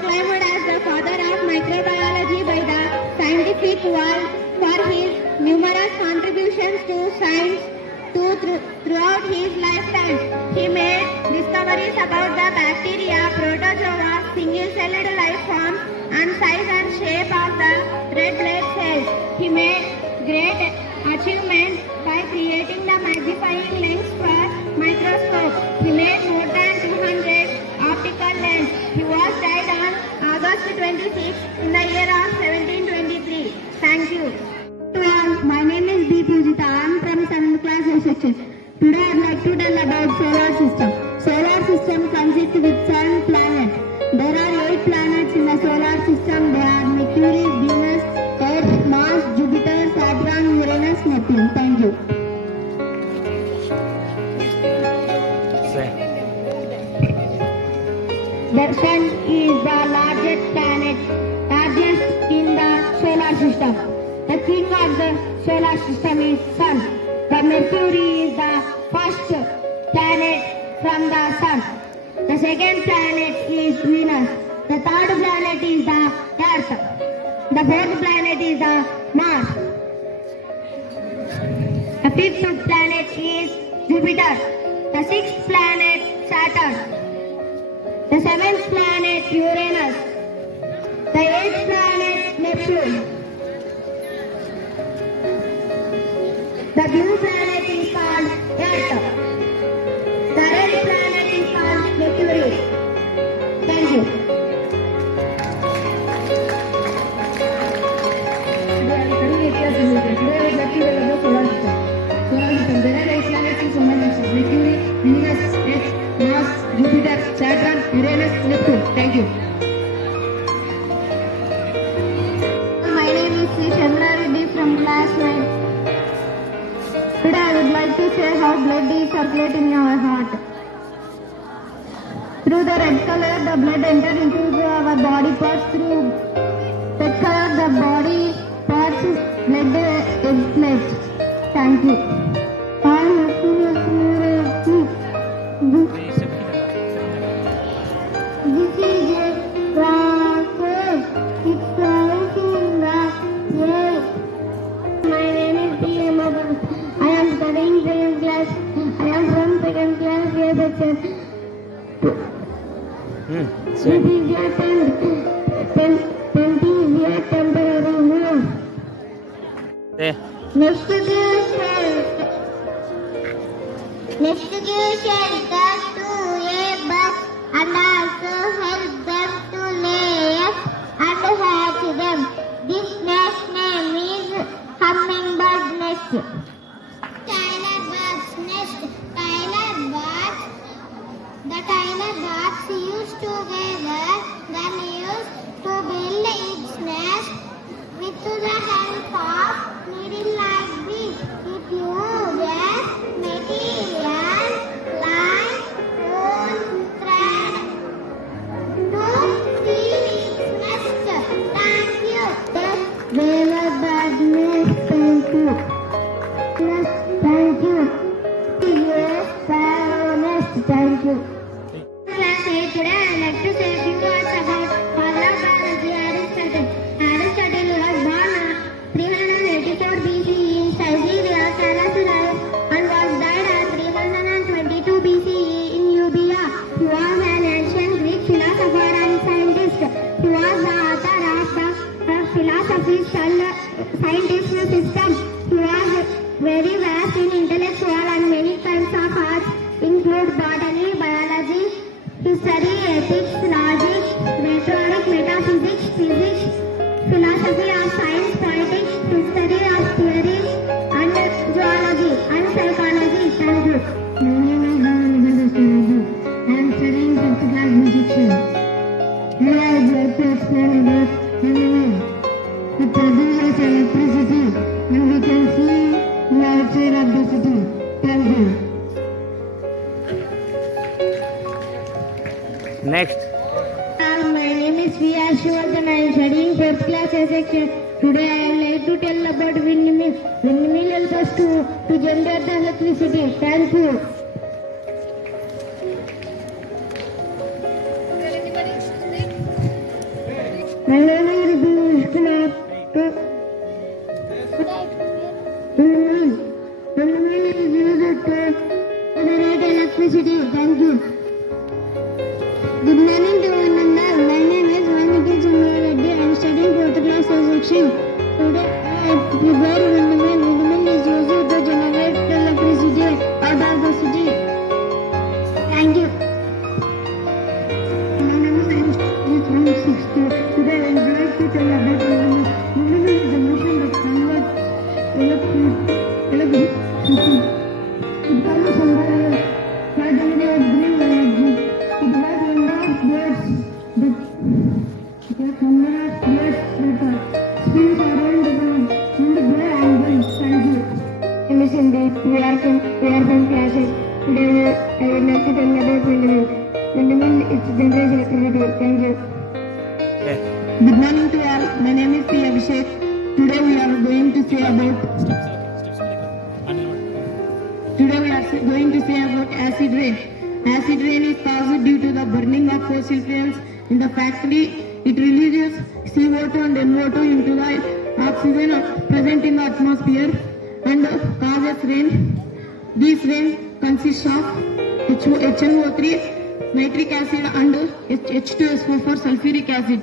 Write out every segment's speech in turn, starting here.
proclaimed as the father of microbiology by the scientific world for his numerous contributions to science throughout his lifetime. He made discoveries about the bacteria, protozoa, single-celled life forms, and size and shape of the red blood cells. He made great achievements by creating the magnifying lens for microscope. He made more than 200 optical lenses. He was died on August 26 in the year of 1723. Thank you. My name is B. Pujita. I am from 7th class A section. Today I would like to tell about solar system. Solar system consists with 7 planets. There are 8 planets in the solar system. They are Mercury, Venus, Earth, Mars, Jupiter, Saturn, Uranus, Neptune. Thank you. The Sun is the largest planet, largest in the solar system. The king of the solar system is Sun. The Mercury is the first planet from the Sun. The second planet is Venus. The third planet is the Earth. The fourth planet is the Mars. The fifth planet is Jupiter. The sixth planet Saturn. The seventh planet Uranus. The eighth planet Neptune. The blue planet is called Earth. The red planet is called Mercury. Thank you. There are 8 planets in solar system: Mercury, Venus, Earth, Mars, Jupiter, Saturn, Uranus, Neptune. Thank you. My name is C. Chandra Reddy from class 9. Today I would like to say how blood is circulating in our heart. Through the red color, the blood enters into our body parts. Through red color, the body parts blood circulates. Thank you. This is a process. It's flies in the air. My name is B.M. I am studying second class. I am from second class A section. This is a tent is a temporary home. Next to give shelter to a bird and also help them to lay eggs and hatch them. This nest name is hummingbird nest. Tyler bird's nest. The Tyler birds used to gather the leaves to build its nest with the help of needle like beak. It uses material like wool, thread to seal its nest. Thank you. Tyler bird nest. Thank you. Thank you. Yes, sparrow nest. Thank you. Class 8. Today I would like to say a few words about father of biology, Aristotle. Aristotle was born 384 BCE in Siberia, Calasura, and was died at 322 BCE in Euboea. He was an ancient Greek philosopher and scientist. He was the author of the philosophy scientific system. He was very vast in intellectual and many kinds of arts, include botany, biology, history, ethics, logic, rhetoric, metaphysics, physics, philosophy of science, politics, history of theory, and zoology and psychology. Thank you. My name is Bhavani. I am studying 5th class B section. Here I would like to explain about energy. It produces electricity and we can see the outside of the city. Thank you. Next. My name is V.R. Shivardhan. I am studying 4th class A section. Today I would like to tell about windmill. Windmill helps us to generate the electricity. Thank you. My name is Vishwanath. Windmill is used to generate electricity. Thank you. Good morning to one another. My name is Vanity Chandra Reddy. I am studying 4th class A section. Today I prepare windmill. Windmill is used to generate electricity out of the city. Thank you. My name is Anshul from 6th. Today I would like to tell about windmill. Windmill is the machine that converts electricity. It comes from the air. Why don't they bring energy? It has numerous blades that spins around the world in the blade angles. Thank you. Listen, we are from classes. Today I would like to tell about windmill. Windmill is generates electricity. Thank you. Good morning to all. My name is P. Abhishek. Today we are going to say about acid rain. Acid rain is caused due to the burning of fossil fuels in the factory. It releases CO2 and NO2 into the oxygen present in the atmosphere and causes rain. This rain consists of HNO3, nitric acid and H2SO4 sulfuric acid.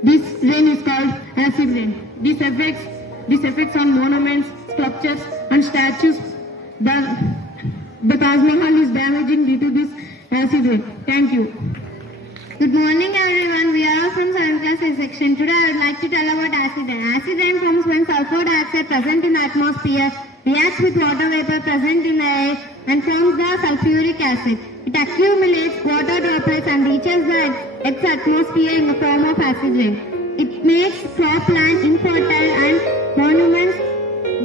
This rain is called acid rain. This affects on monuments, sculptures and statues. The Taj Mahal is damaging due to this acid rain. Thank you. Good morning everyone. We are all from 7th class A section. Today I would like to tell about acid rain. Acid rain forms when sulfur dioxide present in the atmosphere reacts with water vapor present in the air and forms the sulfuric acid. It accumulates water droplets and reaches the Earth's atmosphere in the form of acid rain. It makes cropland infertile and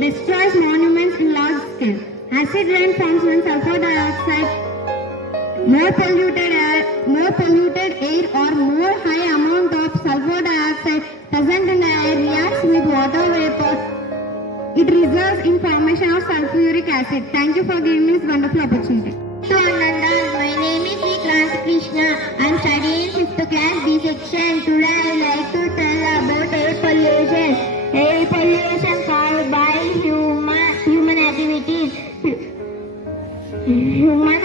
destroys monuments in large scale. Acid rain forms when sulfur dioxide, more polluted air or more high amount of sulfur dioxide present in the air reacts with water vapor. It results in formation of sulfuric acid. Thank you for giving me this wonderful opportunity. To Ananda, my name is Krant Krishna. I am studying 5th class B section. Today I would like to tell about air pollution. Air pollution caused by human activities. Humans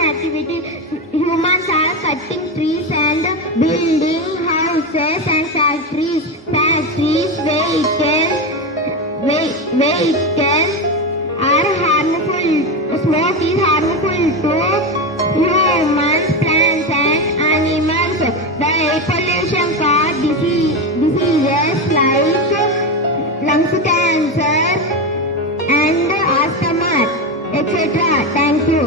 are cutting trees and building houses and factories, vehicles are harmful. Smoke is harmful to humans, plants and animals. The air pollution causes diseases like lungs cancer and asthma, etc. Thank you.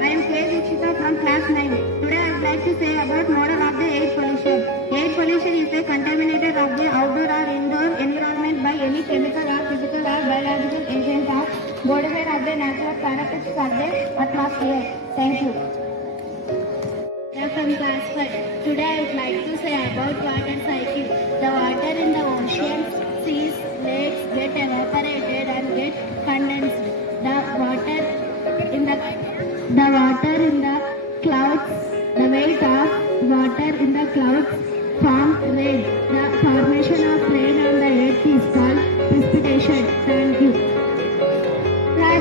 I am K. Dikshita from class 9. Today I would like to say about model of the air pollution. Air pollution is the contamination of the outdoor or indoor environment by any chemical or physical or biological agent or modified of the natural characteristics of the atmosphere. Thank you. I am from class 5. Today I would like to say about water cycle. The water in the oceans, seas, lakes get evaporated and get condensed. The water in the clouds, the weight of water in the clouds form rain. The formation of rain on the earth is called precipitation. Thank you. Sir,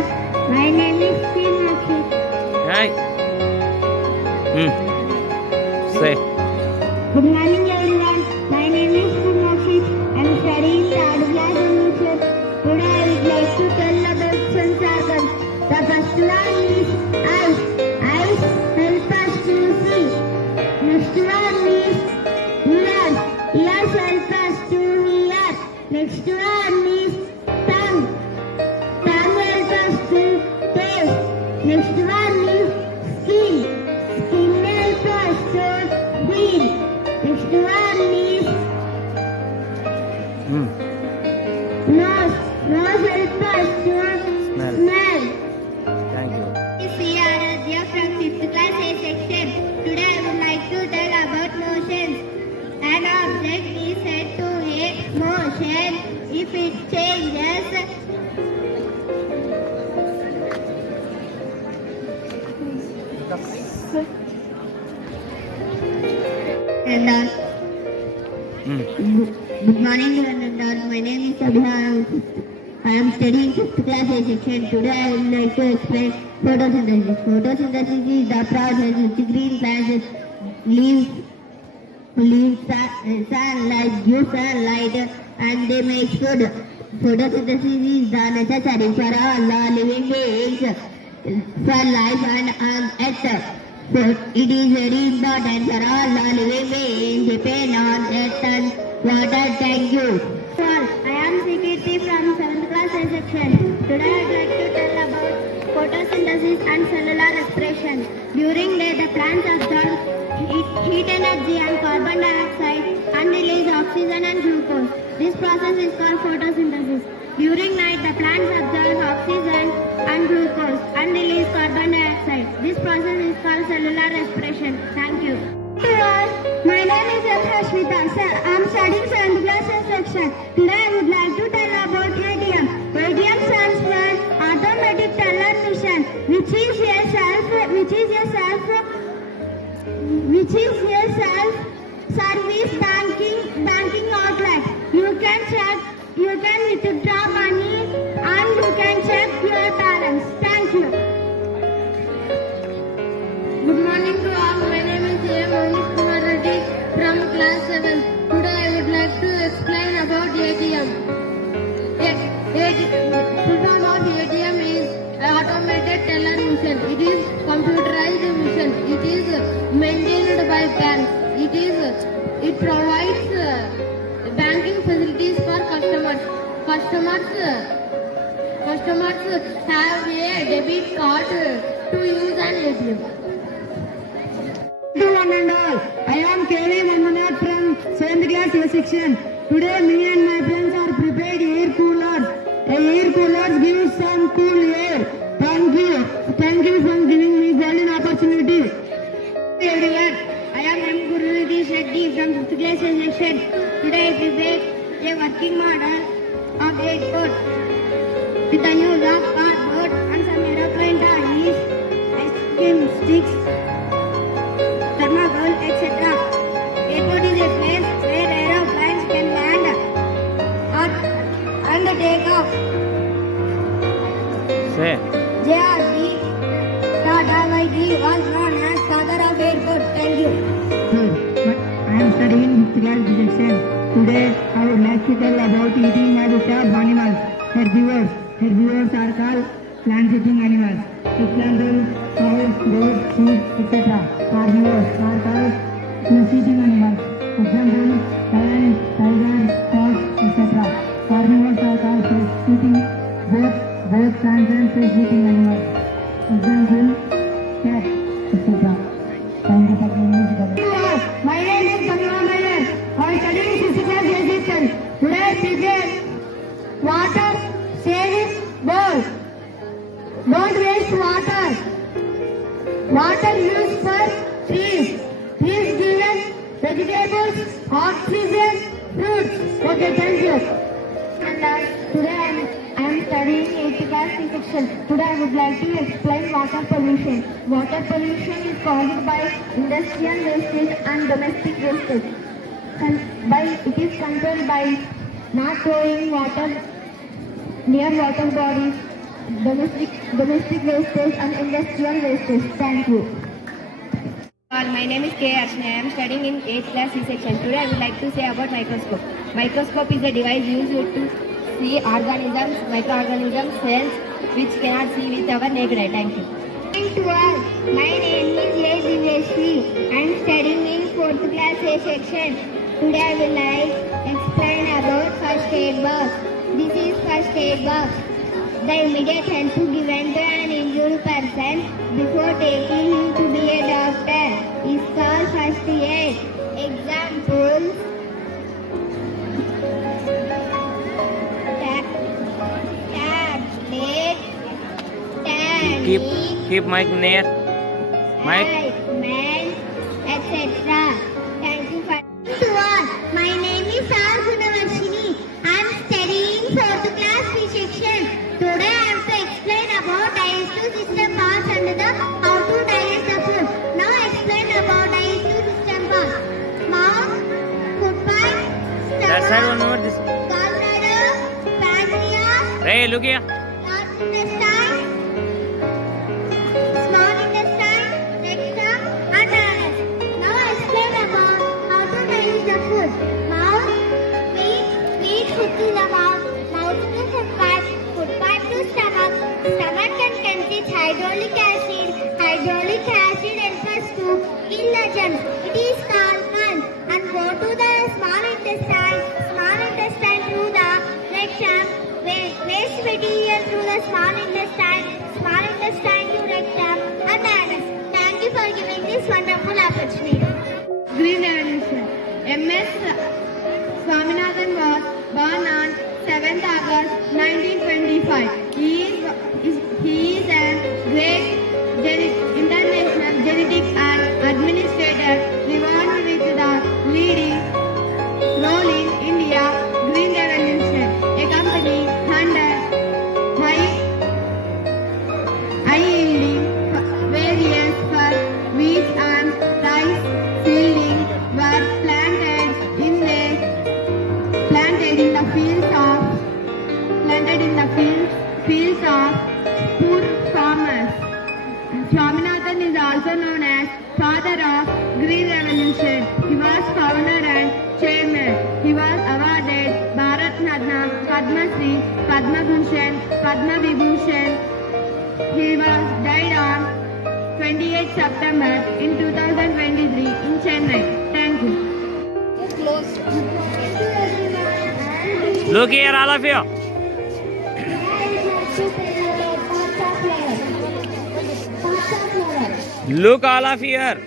my name is Srinakshi. Hi. Say. Good morning everyone. My name is Srinakshi. I am studying 3rd class English. Today I would like to tell about sense organs. The first one is eyes. Eyes help us to see. Next one is ears. Ears help us to hear. Next one is tongue. Tongue help us to taste. Next one is skin. Skin help us to breathe. Next one is nose. Nose help us to smell. Thank you. This is Aradhya from 5th class A section. Today I would like to tell about motions. An object is said to have motion if it changes Good morning, Learner. My name is Abha. I am studying 5th class A section. Today I would like to explain photosynthesis. Photosynthesis is the process which green plants leaves sunlight, give sunlight, and they make food. Photosynthesis is the necessary for all the living beings for life and on earth. So it is very important for all the living beings depend on earth and water. Thank you. I am Sikirti from 7th class A section. Today I would like to tell about photosynthesis and cellular respiration. During day, the plants absorb heat energy and carbon dioxide and release oxygen and glucose. This process is called photosynthesis. During night, the plants absorb oxygen and glucose and release carbon dioxide. This process is called cellular respiration. Thank you. My name is Hashmita. Sir, I am studying 7th class A section. Today I would like to tell about ATM. ATM stands for Automatic Teller Machine, which is a self-service banking outlet. You can withdraw money and you can check your balance. Thank you. Good morning to all. My name is A. Manish Kumar Reddy from class 7. Today I would like to explain about ATM. Full form of ATM is automated teller machine. It is computerized machine. It is maintained by banks. It provides banking facilities for customers. Customers have a debit card to use an ATM. To one and all, I am KV Manjunath from 7th class A section. Today me and my friends are prepared air coolers. Air coolers give some cool air. Thank you for giving me golden opportunity. Everyone, I am M. Gurudhi Shetty from 5th class A section. Today I prepared a working model of airport with the use of cardboard and some aeroplane toys, ice cream sticks, thermocol, etc. Airport is a place where aeroplanes can land and take off. Say. J.R.D. Tata YD was known as father of airport. Thank you. I am studying 5th class section. Today I would like to tell about eating habits of animals. Herbivores. Herbivores are called plant-eating animals. Example: cows, goats, sheep, etc. Carnivores are called flesh-eating animals. Example: lion, tiger, fox, etc. Carnivores are called flesh-eating, both plants and fish-eating animals. Example: cat, etc. Thank you for giving me the word. My name is Kanwa Mayer. I am studying 6th class A section. Today I prepare water saving bowl. Don't waste water. Water used for trees. Trees give us vegetables, oxygen, fruits. Okay, thank you. Today I am studying 8th class C section. Today I would like to explain water pollution. Water pollution is caused by industrial wastage and domestic wastage. It is controlled by not throwing water near water bodies, domestic wastage and industrial wastage. Thank you. My name is K. Arshni. I am studying in 8th class C section. Today I would like to say about microscope. Microscope is a device used to see organisms, microorganisms, cells which cannot see with our naked eye. Thank you. My name is A. Diveshri. I am studying in 4th class A section. Today I will explain about first aid box. This is first aid box. The immediate help given to an injured person before taking him to be a doctor is called first aid. Examples: tablet, tanning, Keep mic near. Mic. ointment, etc. Thank you for everyone. My name is R. Gunavarshini. I am studying 4th class C section. Today I have to explain about digestive system parts and how to digest the food. Now explain about digestive system parts. Mouth, food pipe, That side one more. This. gallbladder, pancreas, Hey, look here. large intestine, small intestine, rectum, and anus. Now explain about how to manage the food. Mouth, feed food to the mouth to food pipe to stomach. Stomach can contain hydraulic acid. Hydraulic acid helps us to kill the germs. It is called pulse. And go to the small intestine through the rectum. Waste material through the small intestine to rectum and anus. Thank you for giving this wonderful opportunity. Green Revolution. M.S. Swaminathan was born on 7th August 1925. He is a great international genetic and administrator renowned with the leading role in India Green Revolution, a company under high-yielding variants for wheat and rice seedling were planted in the fields of poor farmers. Swaminathan is also known as father of Green Revolution. He was founder and chairman. He was awarded Bharat Ratna, Padma Shri, Padma Bhushan, Padma Vibhushan. He was died on 28 September in 2023 in Chennai. Thank you. Look here, all of you. Look, all of you here.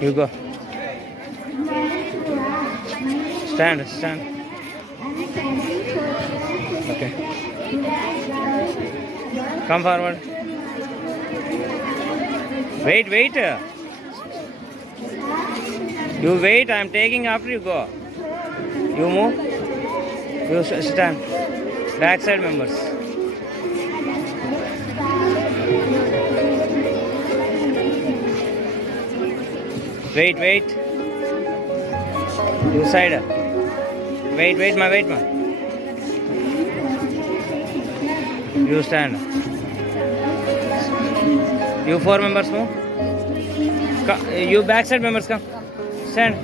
You go. Stand. Okay. Come forward. Wait. You wait, I'm taking after you go. You move. You stand. Backside members. Wait. You side. Wait, ma. You stand. You 4 members move. You backside members come. Stand.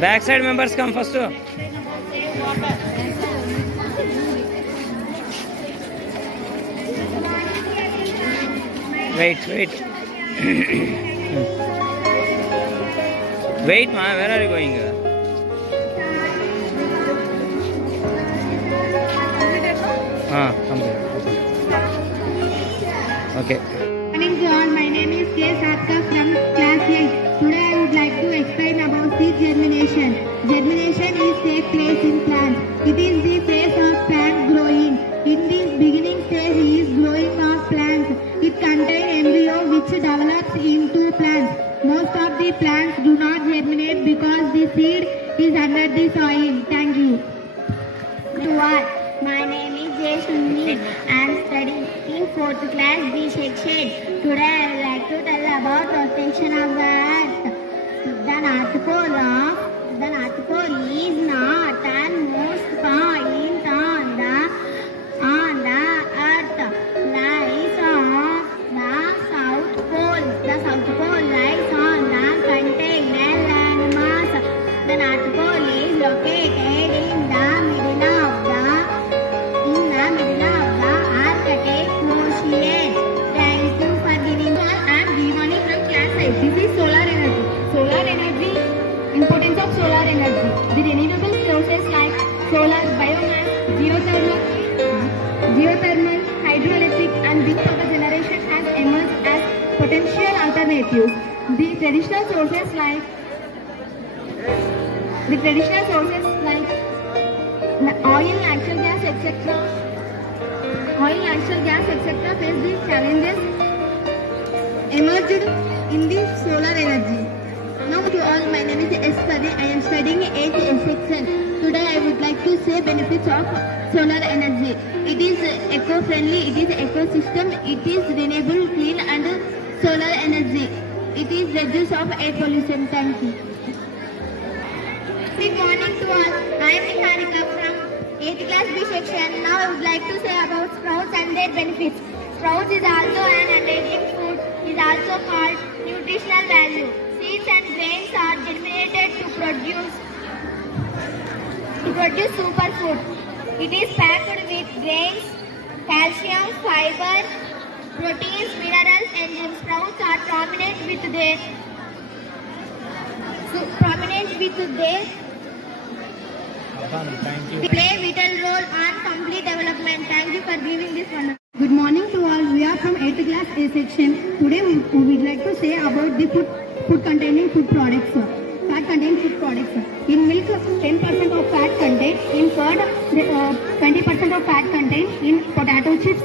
Backside members come first. Wait. Wait, ma, where are you going? Come here. Okay. Good morning to all. My name is K. Satka from class 8. Today I would like to explain about seed germination. Germination takes place in plants. It is the phase of plant growing. In this beginning stage is growing of plants. It contains embryo which develops into plants. Most of the plants do not germinate because the seed is under the soil. Thank you. To all, my name is Jay Sunni. I am studying in 4th class B section. Today I would like to tell about rotation of the earth. The North Pole is northernmost point on the earth. Lies off the South Pole. The South Pole lies on the continental landmass. The North Pole is located in the middle of the Arctic Ocean. Thank you for giving us. I am Divani from class 8. This is solar energy. Importance of solar energy. The renewable sources like solar, biomass, geothermal, hydroelectric and wind power generation has emerged as potential alternatives. The traditional sources like The traditional sources like oil, natural gas, etc. Face these challenges Emerged in the solar energy. Now to all, my name is Eswari. I am studying 8th section. Today I would like to say benefits of solar energy. It is eco-friendly, it is ecosystem, it is renewable, clean and solar energy. It is reduce of air pollution. Thank you. Good morning to all. I am Niharika from 8th class B section. Now I would like to say about sprouts and their benefits. Sprouts is also an enriching food. Is also called nutritional value. Seeds and grains are germinated to produce superfood. It is packed with grains, calcium, fiber, proteins, minerals, enzymes. Sprouts are prominent with their they play vital role on complete development. Thank you for giving this one. Good morning to all. We are from 8th class A section. Today we would like to say about the food containing food products. Fat containing food products. In milk, 10% of fat contained. In curd, 20% of fat contained. In potato chips,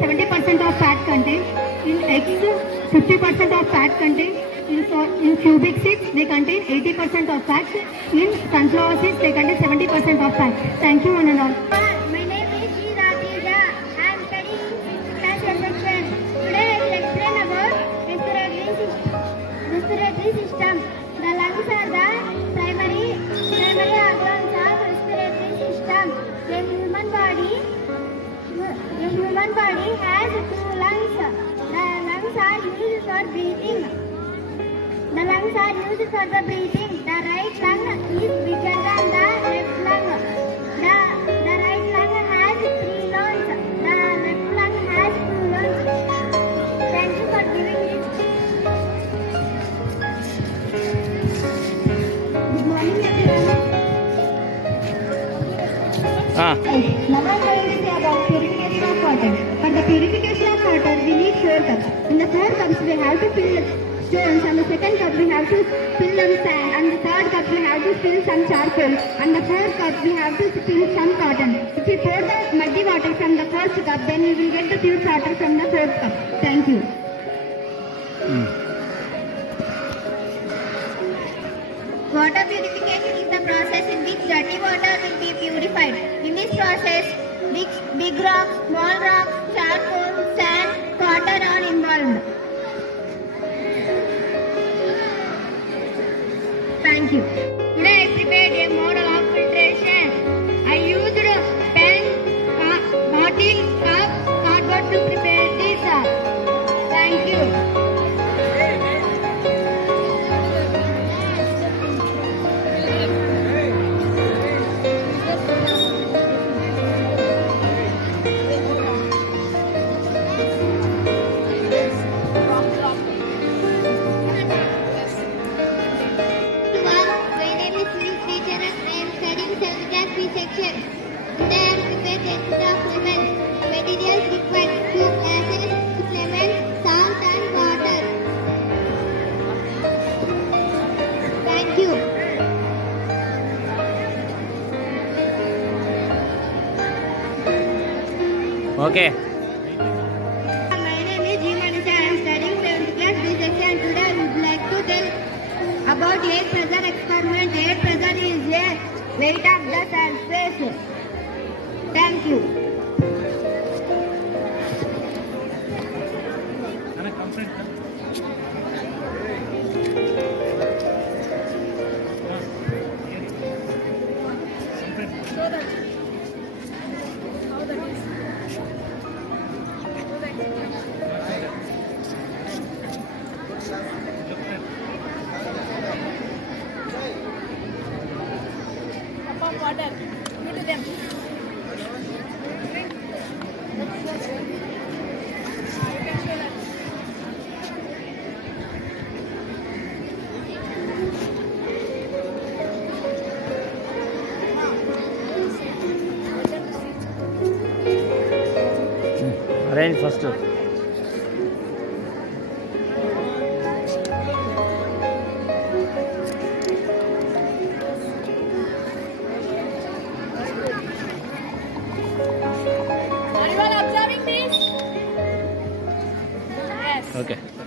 70% of fat contained. In eggs, 50% of fat contained. In cubic seeds, they contain 80% of fat. In sunflower seeds, they contain 70% of fat. Thank you, one and all. My name is G. Ratija. I am studying class A section. Today I will explain about respiratory system. The lungs are the primary organs of respiratory system. A human body has two lungs. The lungs are used for breathing. The right lung is bigger than the left lung. The right lung has 3 lungs. The left lung has 2 lungs. Thank you for giving it. Good morning, everyone. Ah. Now I will say about purification of water. For the purification of water, we need 4 cups. In the 4 cups, we have to fill stones. On the second cup, we have to fill some sand. And the third cup, we have to fill some charcoal. And the fourth cup, we have to fill some cotton. If we pour the muddy water from the first cup, then we will get the pure water from the fourth cup. Thank you. Water purification is the process in which dirty water will be purified. In this process, big rocks, small rocks, charcoal, sand, water are involved. Thank you. Today I prepared a model of filtration. I used pen, bottle, cup, cardboard to prepare this. Thank you. Okay. My name is G. Manisha. I am studying 7th class B section. Today I would like to tell about air pressure experiment. Air pressure is a weight of the surface. Thank you. Water. Give to them. Arrange first. Okay.